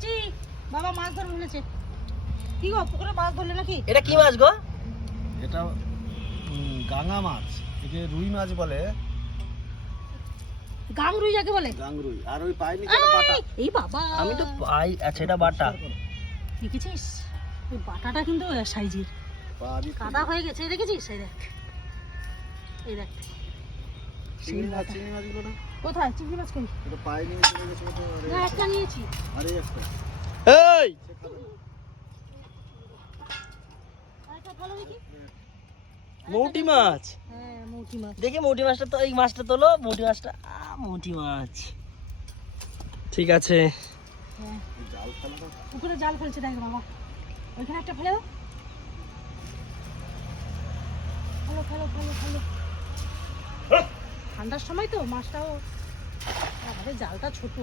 বলছি বাবা মাছ ধরে বলেছে। কি গো পুকুরে মাছ ধরলে নাকি? এটা কি মাছ গো? এটা গাঙ্গা মাছ, একে রুই মাছ বলে। গাংরুই যাকে বলে? গাংরুই। আর ওই পাই নিচে বাটা। এই বাবা আমি তো পাই। আচ্ছা এটা বাটা। দেখেছিস ওই বাটাটা কিন্তু সাইজের কাদা হয়ে গেছে, দেখেছিস? এই দেখ, এই দেখ চিংড়ি মাছগুলো না? কোথায় চিংড়ি মাছ? কই? এটা পাই নিয়ে চলে গেছে তো। না একটা নিয়েছি। আরে একটা এই আরেকটা ভালো দেখি। মৌটি মাছ। হ্যাঁ মৌটি মাছ। দেখি মৌটি মাছটা তো, এই মাছটা তোলো। মৌটি মাছটা, মৌটি মাছ। ঠিক আছে। হ্যাঁ জাল ফেলা না। পুকুরে জাল ফেলছে দেখ বাবা, ওইখানে একটা ফেলে দাও। ফেলো ফেলো ফেলো ফেলো। ঠান্ডার সময় তো মাছটাও, আমাদের জালটা ছোট।